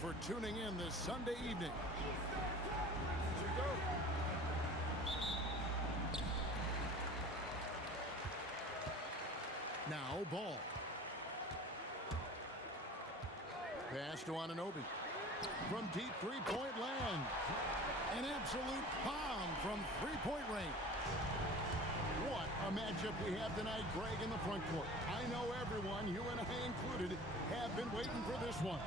for tuning in this Sunday evening. Now ball. Pass to Anunoby. From deep three-point land. An absolute bomb from three-point range. What a matchup we have tonight, Greg, in the front court. I know everyone, you and I included, have been waiting for this one.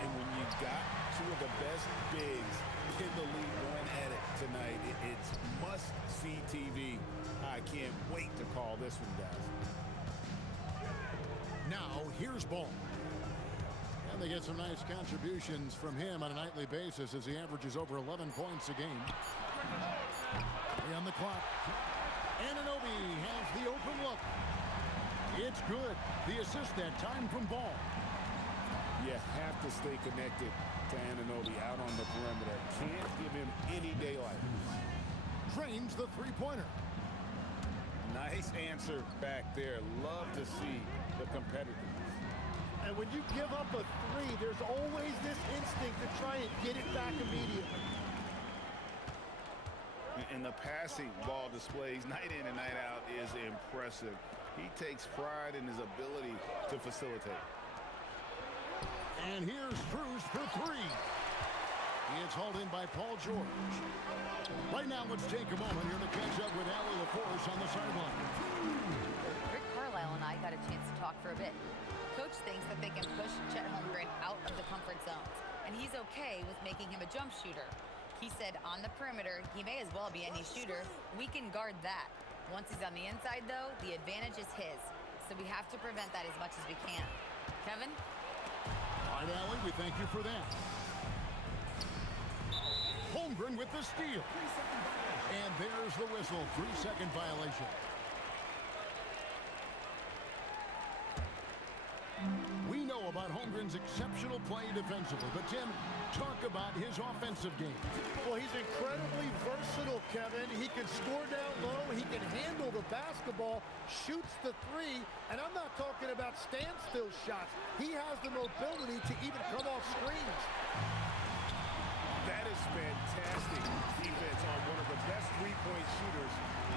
And when you got two of the best bigs in the league going at it tonight, it's must-see TV. I can't wait to call this one, guys. Now, here's Ball. And they get some nice contributions from him on a nightly basis as he averages over 11 points a game. On the clock. Anunoby has the open look. It's good. The assist that time from Ball. You have to stay connected to Anunoby out on the perimeter. Can't give him any daylight. Drains the three-pointer. Nice answer back there. Love to see the competitiveness. And when you give up a three, there's always this instinct to try and get it back immediately. And the passing Ball displays night in and night out is impressive. He takes pride in his ability to facilitate. And here's Strus for three. It's hauled in by Paul George. Right now, let's take a moment here to catch up with Allie LaForce on the sideline. Rick Carlisle and I got a chance to talk for a bit. Coach thinks that they can push Chet Holmgren out of the comfort zones, and he's okay with making him a jump shooter. He said on the perimeter, he may as well be any shooter. We can guard that. Once he's on the inside, though, the advantage is his. So we have to prevent that as much as we can. Kevin? All right, Allie, we thank you for that. Holmgren with the steal. And there's the whistle. 3-second violation. We know about Holmgren's exceptional play defensively, but Tim, talk about his offensive game. Well, he's incredibly versatile, Kevin. He can score down low, he can handle the basketball, shoots the three, and I'm not talking about standstill shots. He has the mobility to even come off screens. That is fantastic defense on one of the best three-point shooters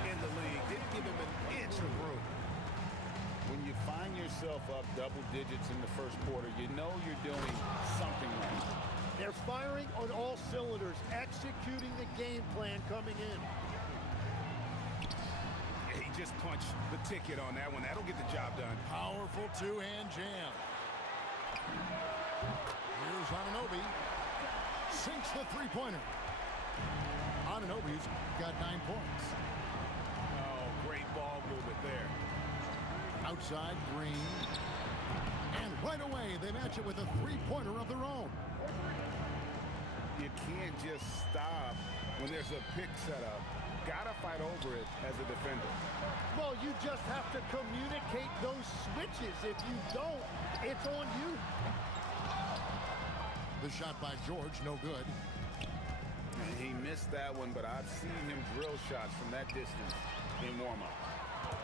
in the league. Didn't give him an inch of room. When you find yourself up double digits in the first quarter, you know you're doing something right. They're firing on all cylinders, executing the game plan coming in. He just punched the ticket on that one. That'll get the job done. Powerful two-hand jam. Here's Anunoby. Sinks the three-pointer. Anunoby's got 9 points. Oh, great ball movement there. Outside, Green. And right away, they match it with a three-pointer of their own. You can't just stop when there's a pick set up. Gotta fight over it as a defender. Well, you just have to communicate those switches. If you don't, it's on you. The shot by George, no good. And he missed that one, but I've seen him drill shots from that distance in warm-up.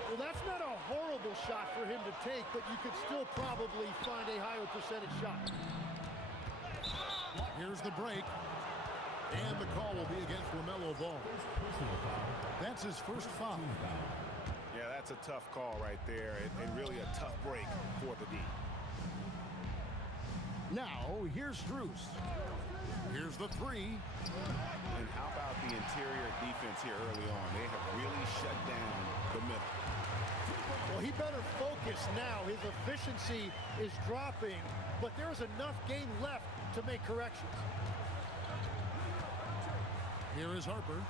Well, that's not a horrible shot for him to take, but you could still probably find a higher percentage shot. Here's the break. And the call will be against LaMelo Ball. That's his first foul. Yeah, that's a tough call right there, and really a tough break for the D. Now, here's Strus. Here's the three. And how about the interior defense here early on? They have really shut down the middle. Well, he better focus now. His efficiency is dropping, but there's enough game left to make corrections. Here is Harper.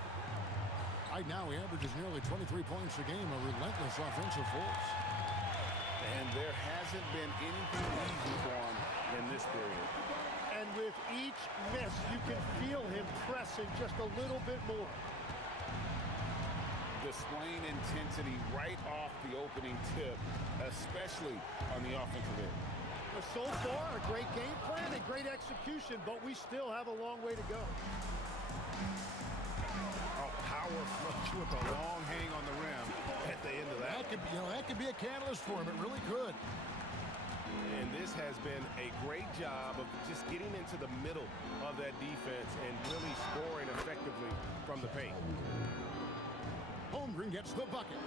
Right now, he averages nearly 23 points a game, a relentless offensive force. And there hasn't been anything easy for him in this period. And with each miss, you can feel him pressing just a little bit more. Displaying intensity right off the opening tip, especially on the offensive end. But so far, a great game plan and great execution, but we still have a long way to go. Oh, power flush with a long hang on the rim at the end of that. That could be a catalyst for him. It really could. And this has been a great job of the just getting into the middle of that defense and really scoring effectively from the paint. Holmgren gets the bucket.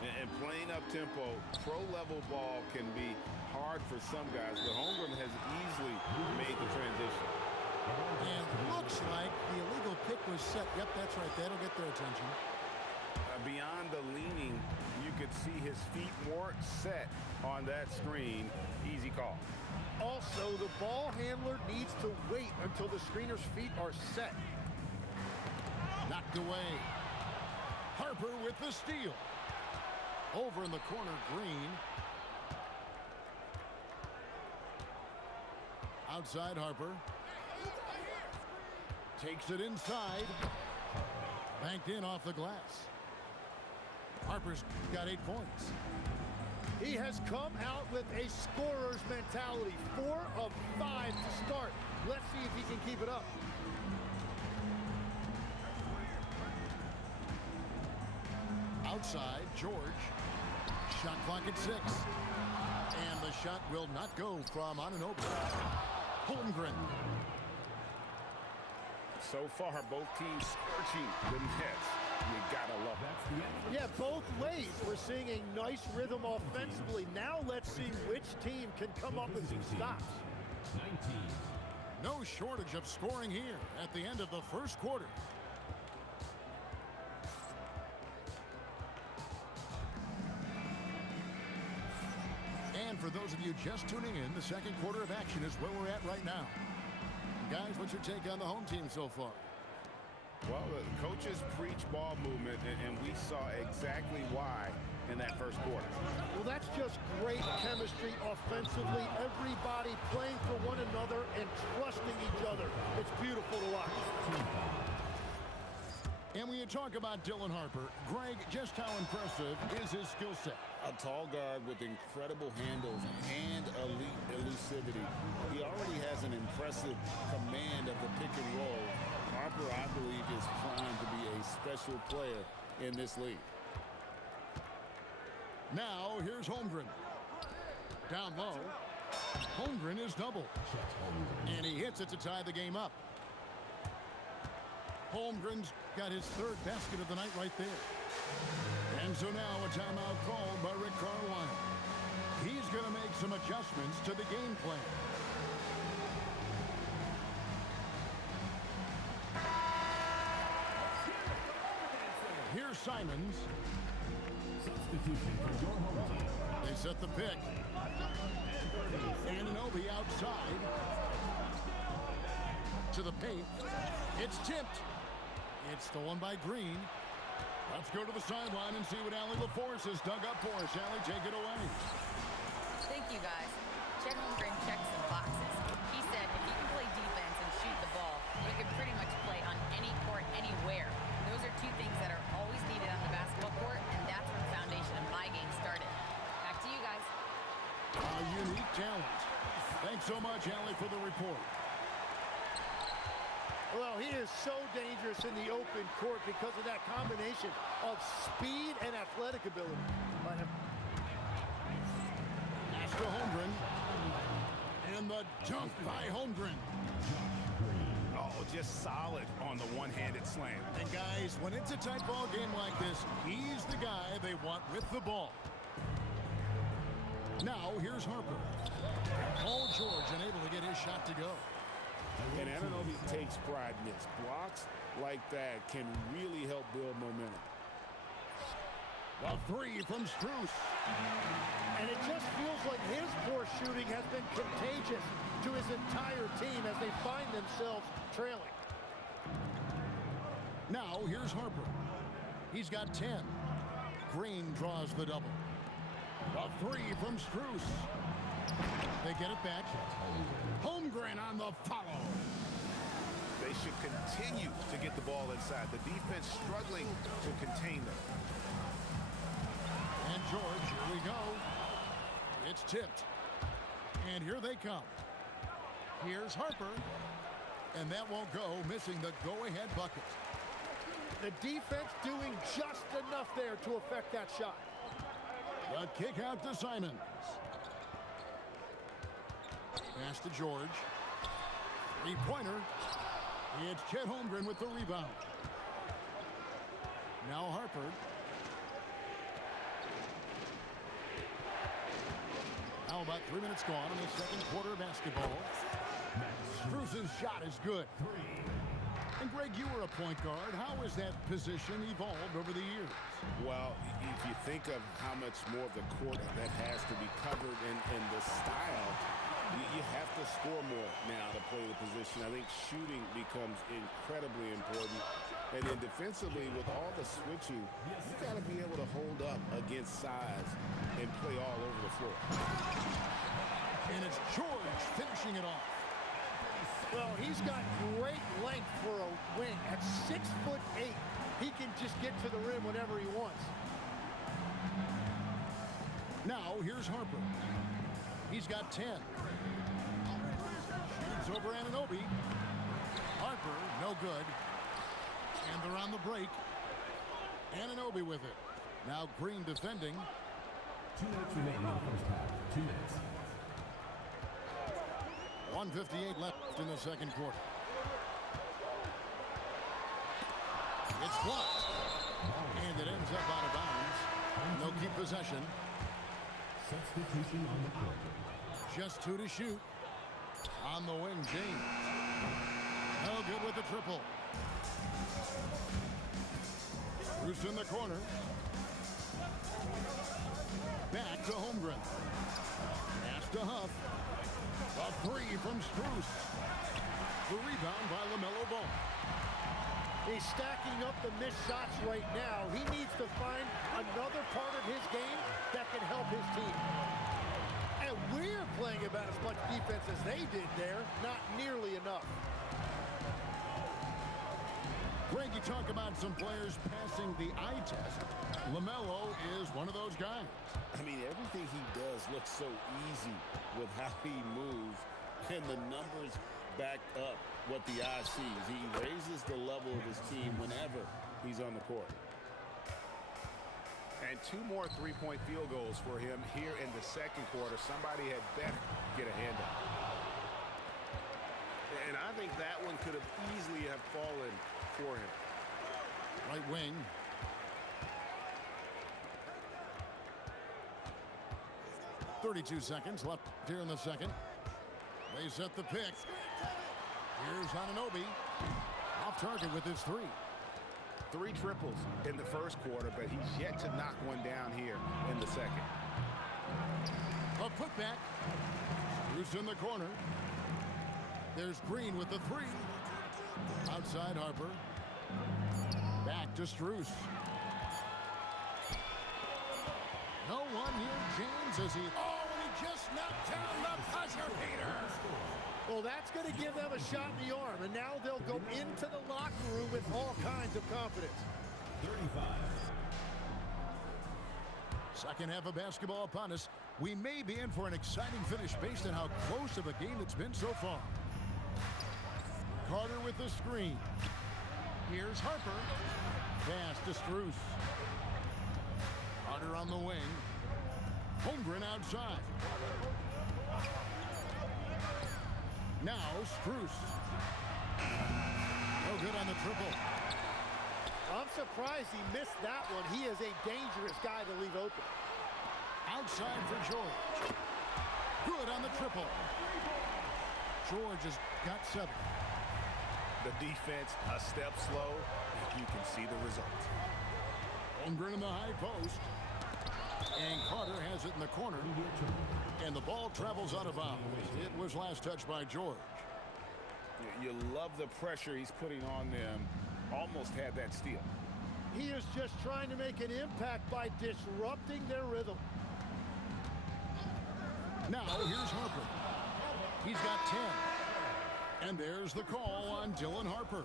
And playing up-tempo, pro-level ball can be hard for some guys, but Holmgren has easily made the transition. And looks like the illegal pick was set. Yep, that's right. That'll get their attention. Beyond the leaning, you could see his feet more set on that screen. Easy call. Also, the ball handler needs to wait until the screener's feet are set. Knocked away. Harper with the steal. Over in the corner, Green. Outside Harper. Takes it inside. Banked in off the glass. Harper's got 8 points. He has come out with a scorer's mentality. 4 of 5 to start. Let's see if he can keep it up. Outside, George. Shot clock at 6. And the shot will not go from Anunoby. Holmgren. So far, both teams scorching the nets. You gotta love it. Yeah, both ways. We're seeing a nice rhythm offensively. Now let's see which team can come up with some stops. 19. No shortage of scoring here at the end of the first quarter. And for those of you just tuning in, the second quarter of action is where we're at right now. Guys, what's your take on the home team so far? Well, the coaches preach ball movement, and we saw exactly why in that first quarter. Well, that's just great chemistry offensively. Everybody playing for one another and trusting each other. It's beautiful to watch. And when you talk about Dylan Harper, Greg, just how impressive is his skill set? A tall guard with incredible handles and elite elusivity. He already has an impressive command of the pick and roll. Harper, I believe, is primed to be a special player in this league. Now, here's Holmgren. Down low. Holmgren is doubled. And he hits it to tie the game up. Holmgren's got his 3rd basket of the night right there. And so now a timeout called by Rick Carlisle. He's going to make some adjustments to the game plan. Here's Simons. Substitution for your home team. They set the pick. Anunoby outside. To the paint. It's tipped. It's stolen by Green. Let's go to the sideline and see what Allie LaForce has dug up for us. Allie, take it away. Thank you, guys. Chet Holmgren checked some boxes. He said if he can play defense and shoot the ball, he can pretty much play on any court, anywhere. Those are 2 things that are always needed on the basketball court, and that's where the foundation of my game started. Back to you guys. A unique talent. Thanks so much, Allie, for the report. Well, he is so dangerous in the open court because of that combination of speed and athletic ability. Pass to Holmgren. And the dunk by Holmgren. Oh, just solid on the one-handed slam. And guys, when it's a tight ball game like this, he's the guy they want with the ball. Now, here's Harper. Paul George unable to get his shot to go. And Anunoby takes pride in this. Blocks like that can really help build momentum. A 3 from Strus. And it just feels like his poor shooting has been contagious to his entire team as they find themselves trailing. Now, here's Harper. He's got 10. Green draws the double. A 3 from Strus. They get it back. Holmgren on the follow. They should continue to get the ball inside. The defense struggling to contain them. And George, here we go. It's tipped. And here they come. Here's Harper. And that won't go, missing the go-ahead bucket. The defense doing just enough there to affect that shot. The kick out to Simons. Pass to George. Three-pointer. It's Chet Holmgren with the rebound. Now Harper. Now about 3 minutes gone in the second quarter of basketball. Strus's shot is good. And Greg, you were a point guard. How has that position evolved over the years? Well, if you think of how much more of the court that has to be covered in the style, you have to score more now to play the position. I think shooting becomes incredibly important. And then defensively, with all the switching, you got to be able to hold up against size and play all over the floor. And it's George finishing it off. Well, he's got great length for a wing. At 6'8", he can just get to the rim whenever he wants. Now, here's Harper. He's got 10. Shoots over Anunoby. Harper, no good. And they're on the break. Anunoby with it. Now Green defending. 2 minutes remaining in the first half. 2 minutes. 1:58 left in the second quarter. It's blocked. And it ends up out of bounds. No keep possession. Substitution on the court. Just 2 to shoot. On the wing, James. No good with the triple. Bruce in the corner. Back to Holmgren. Pass to Huff. A 3 from Strus. The rebound by LaMelo Ball. He's stacking up the missed shots right now. He needs to find another part of his game that can help his team. And we're playing about as much defense as they did there. Not nearly enough. Greg, you talk about some players passing the eye test. LaMelo is one of those guys. I mean, everything he does looks so easy with how he moves, and the numbers back up what the eye sees. He raises the level of his team whenever he's on the court. And 2 more three-point field goals for him here in the second quarter. Somebody had better get a hand up. And I think that one could have easily have fallen for him. Right wing. .32 seconds left here in the second. They set the pick. Here's Anunoby. Off target with his 3. 3 triples in the first quarter, but he's yet to knock one down here in the second. A putback. Bruce in the corner. There's Green with the 3. Outside Harper. Back to Strus. No one near James as he... Oh, and he just knocked down the buzzer beater. Well, that's going to give them a shot in the arm, and now they'll go into the locker room with all kinds of confidence. 35. Second half of basketball upon us. We may be in for an exciting finish based on how close of a game it's been so far. Carter with the screen. Here's Harper. Pass to Strus. Carter on the wing. Holmgren outside. Now Strus. No good on the triple. I'm surprised he missed that one. He is a dangerous guy to leave open. Outside for George. Good on the triple. George has got 7. The defense a step slow, and you can see the results. Holmgren in the high post. And Carter has it in the corner. And the ball travels out of bounds. It was last touched by George. You love the pressure he's putting on them. Almost had that steal. He is just trying to make an impact by disrupting their rhythm. Now here's Harper. He's got 10. And there's the call on Dylan Harper.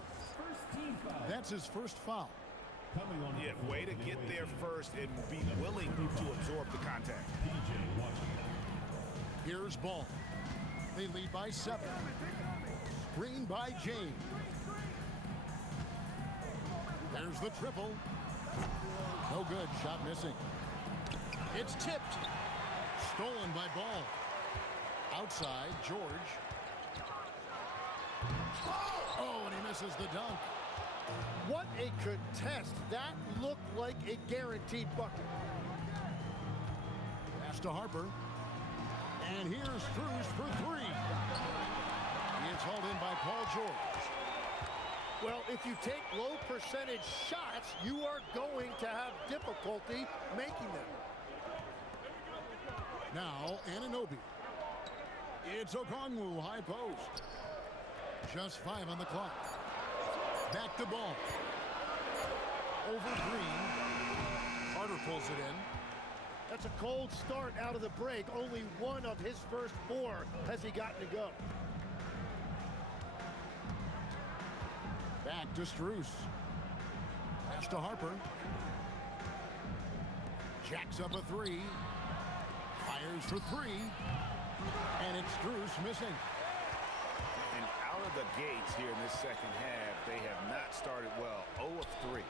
That's his first foul. Yeah, way to get there first and be willing to absorb the contact. Here's Ball. They lead by 7. Screen by James. There's the triple. No good. Shot missing. It's tipped. Stolen by Ball. Outside, George. Oh, and he misses the dunk. What a contest. That looked like a guaranteed bucket. Pass to Harper. And here's Strus for three. He is hauled in by Paul George. Well, if you take low percentage shots, you are going to have difficulty making them. Now, Anunoby. It's Okongwu, high post. Just 5 on the clock. Back to ball. Over Green. Carter pulls it in. That's a cold start out of the break. Only one of his first 4 has he gotten to go. Back to Strus. Pass to Harper. Jacks up a 3. Fires for 3. And it's Strus missing. And out of the gates here in this second half, they have not started well. 0 of 3.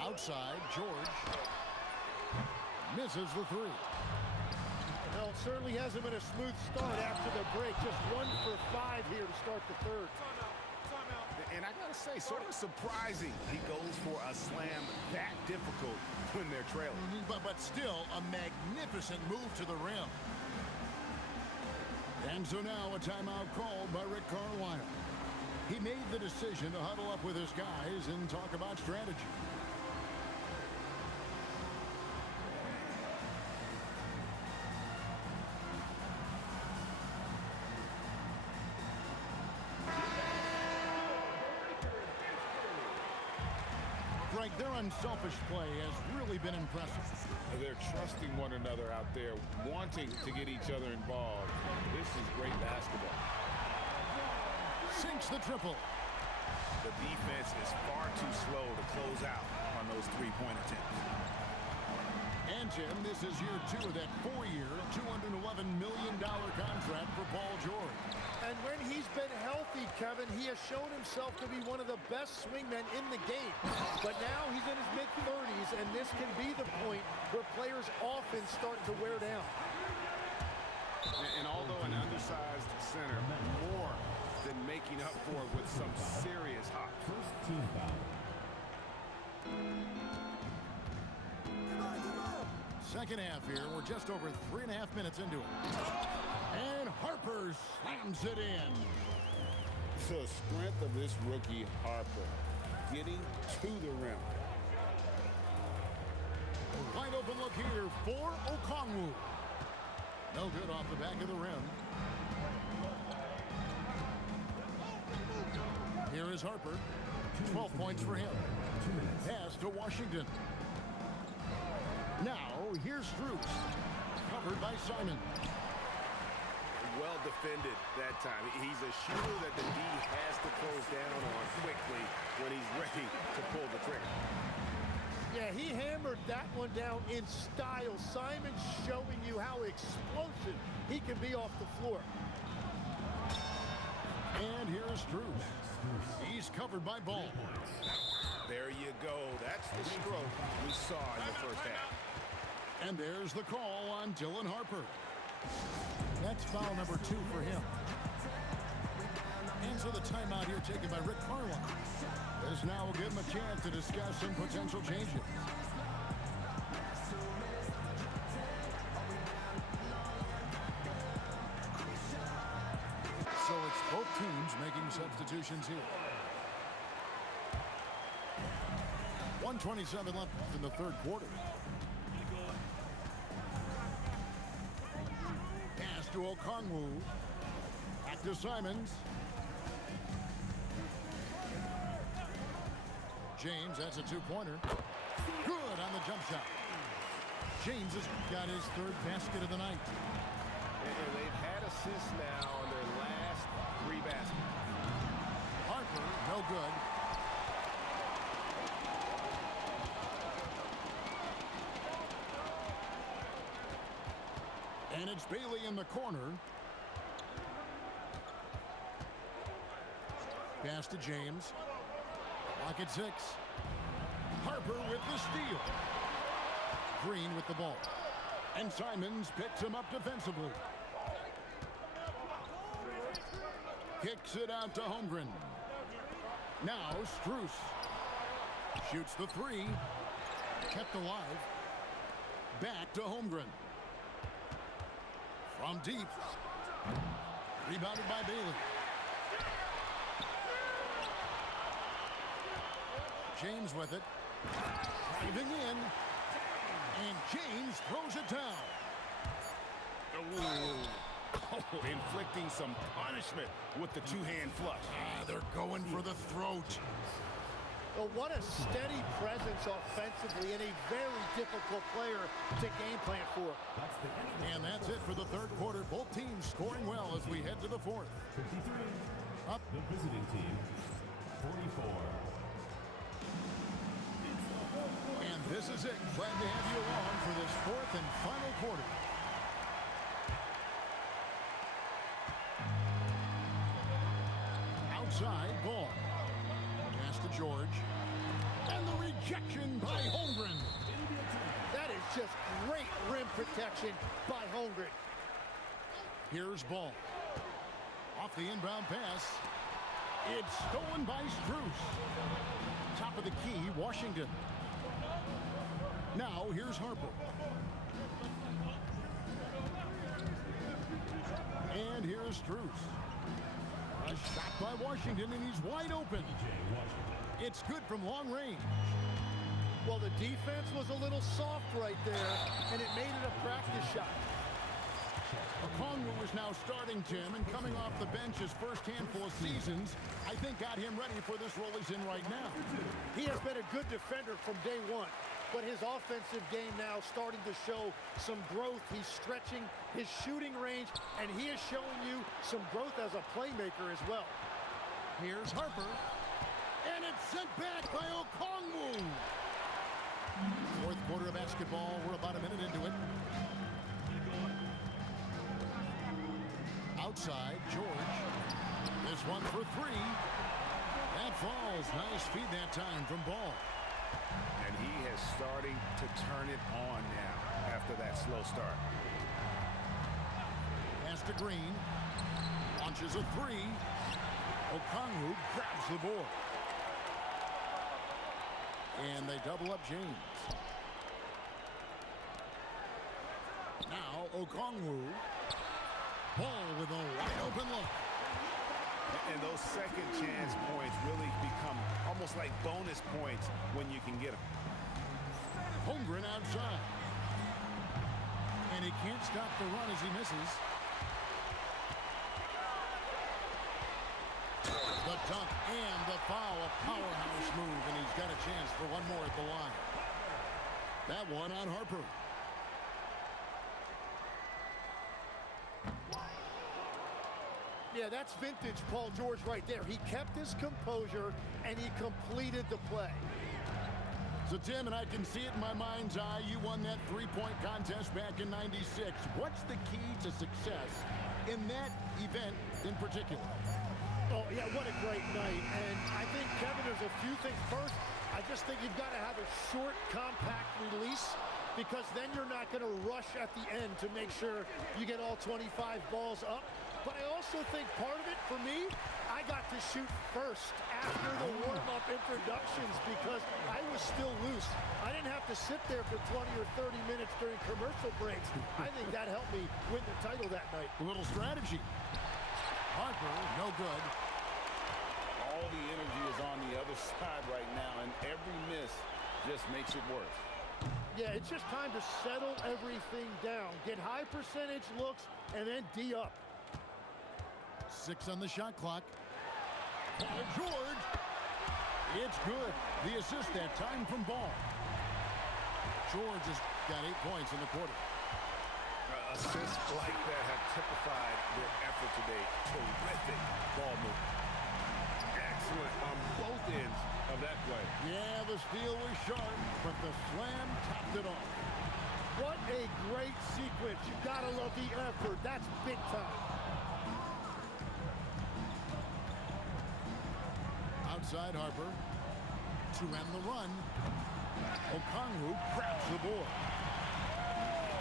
Outside, George. Misses the 3. Well, it certainly hasn't been a smooth start after the break. Just 1 for 5 here to start the third. And I gotta say, sort of surprising he goes for a slam that difficult when they're trailing. But still a magnificent move to the rim. And so now a timeout called by Rick Carlisle. He made the decision to huddle up with his guys and talk about strategy. Greg, their unselfish play has really been impressive. They're trusting one another out there, wanting to get each other involved. This is great basketball. Sinks the triple. The defense is far too slow to close out on those three-point attempts. And, Tim, this is year 2 of that 4-year, $211 million contract for Paul George. And when he's been healthy, Kevin, he has shown himself to be one of the best swingmen in the game. But now he's in his mid-30s, and this can be the point where players often start to wear down. And although an undersized center, more than making up for it with some serious hop. First team foul. Second half here. We're just over 3.5 minutes into it. And Harper slams it in. The strength of this rookie, Harper, getting to the rim. A wide open look here for Okongwu. No good off the back of the rim. Here is Harper. 12 points for him. Pass to Washington. Now, here's Strus. Covered by Simon. Well defended that time. He's a shooter that the D has to close down on quickly when he's ready to pull the trigger. Yeah, he hammered that one down in style. Simon showing you how explosive he can be off the floor. And here is Strus. He's covered by Ball. There you go. That's the stroke we saw in the first half. And there's the call on Dylan Harper. That's foul number 2 for him. And so the timeout here taken by Rick Carlisle. This now will give him a chance to discuss some potential changes. So it's both teams making substitutions here. 1:27 left in the third quarter. Pass to Okongwu. Back to Simons. James, that's a 2-pointer. Good on the jump shot. James has got his 3rd basket of the night. And they've had assists now on their last 3 baskets. Harper, no good. And it's Bailey in the corner. Pass to James. Clock at 6. Harper with the steal. Green with the ball. And Simons picks him up defensively. Kicks it out to Holmgren. Now Strus shoots the three. Kept alive. Back to Holmgren. From deep. Rebounded by Bailey. James with it. Driving in. And James throws it down. Inflicting some punishment with the two-hand flush. They're going for the throat. Well, what a steady presence offensively and a very difficult player to game plan for. That's the end of the And that's it for the third quarter. Both teams scoring well as we head to the fourth. 53. Up. The visiting team, 44. And this is it. Glad to have you along for this fourth and final quarter. Outside, ball. Pass to George. And the rejection by Holmgren. That is just great rim protection by Holmgren. Here's ball. Off the inbound pass. It's stolen by Strus. Top of the key, Washington. Now, here's Harper. And here's Strus. A shot by Washington, and he's wide open. It's good from long range. Well, the defense was a little soft right there, and it made it a practice shot. Okongwu is now starting, Tim, and coming off the bench his first handful of seasons, I think got him ready for this role he's in right now. He has been a good defender from day one, but his offensive game now starting to show some growth. He's stretching his shooting range, and he is showing you some growth as a playmaker as well. Here's Harper, and it's sent back by Okongwu. Fourth quarter of basketball, we're about a minute into it. Outside, George. This one for three. That falls. Nice feed that time from Ball. And he is starting to turn it on now after that slow start. Pass to Green. Launches a three. Okongwu grabs the board. And they double up James. Now Okongwu. Ball with a wide open look. And those second chance points really become almost like bonus points when you can get them. Holmgren outside. And he can't stop the run as he misses. The dunk and the foul, a powerhouse move, and he's got a chance for one more at the line. That one on Harper. Yeah, that's vintage Paul George right there. He kept his composure, and he completed the play. So, Tim, and I can see it in my mind's eye, you won that three-point contest back in '96. What's the key to success in that event in particular? Oh, yeah, what a great night. And I think, Kevin, there's a few things. First, I just think you've got to have a short, compact release, because then you're not going to rush at the end to make sure you get all 25 balls up. But I also think part of it, for me, I got to shoot first after the warm-up introductions because I was still loose. I didn't have to sit there for 20 or 30 minutes during commercial breaks. I think that helped me win the title that night. A little strategy. Harper, no good. All the energy is on the other side right now, and every miss just makes it worse. Yeah, it's just time to settle everything down. Get high percentage looks, and then D up. 6 on the shot clock. Paul George. It's good. The assist that time from Ball. George has got 8 points in the quarter. Assists like that have typified their effort today. Terrific ball movement. Excellent on both ends of that play. Yeah, the steal was sharp, but the slam topped it off. What a great sequence. You gotta love the effort. That's big time. Outside Harper to end the run. Okongwu grabs the board.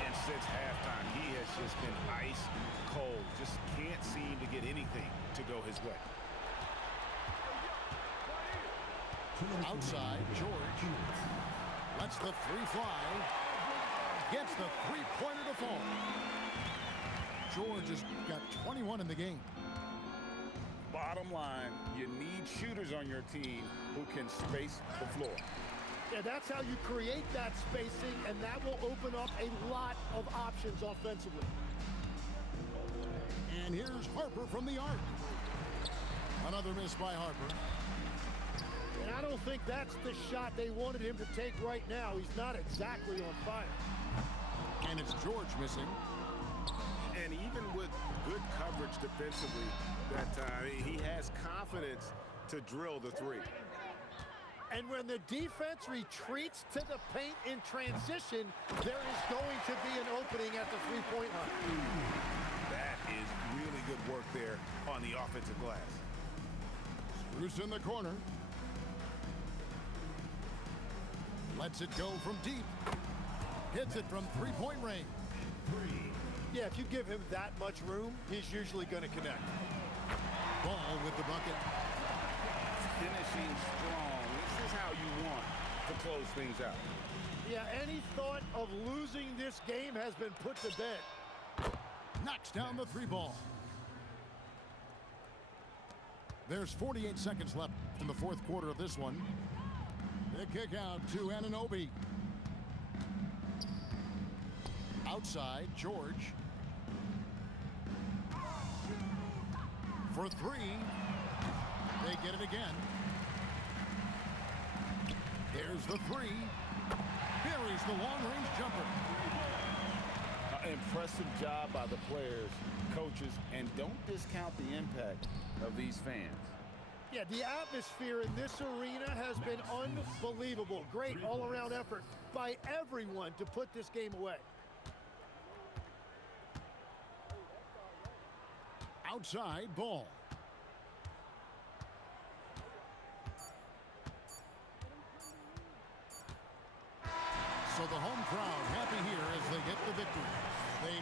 And And since halftime, he has just been ice cold. Just can't seem to get anything to go his way. Outside, George lets the three fly. Gets the three-pointer to fall. George has got 21 in the game. Bottom line, you need shooters on your team who can space the floor. Yeah, that's how you create that spacing, and that will open up a lot of options offensively. And here's Harper from the arc. Another miss by Harper. And I don't think that's the shot they wanted him to take right now. He's not exactly on fire. And it's George missing. And even with good coverage defensively that time, he has confidence to drill the three. And when the defense retreats to the paint in transition, there is going to be an opening at the three-point line. That is really good work there on the offensive glass. Bruce in the corner. Lets it go from deep. Hits it from three-point range. Yeah, if you give him that much room, he's usually going to connect. Ball with the bucket. Finishing strong. This is how you want to close things out. Yeah, any thought of losing this game has been put to bed. Knocks down the three ball. There's 48 seconds left in the fourth quarter of this one. The kick out to Anunoby. Outside, George. For three. They get it again. There's the three. Buries the long-range jumper. Impressive job by the players, coaches, and don't discount the impact of these fans. Yeah, the atmosphere in this arena has been unbelievable. Great all-around effort by everyone to put this game away. Outside, ball. So the home crowd happy here as they get the victory. They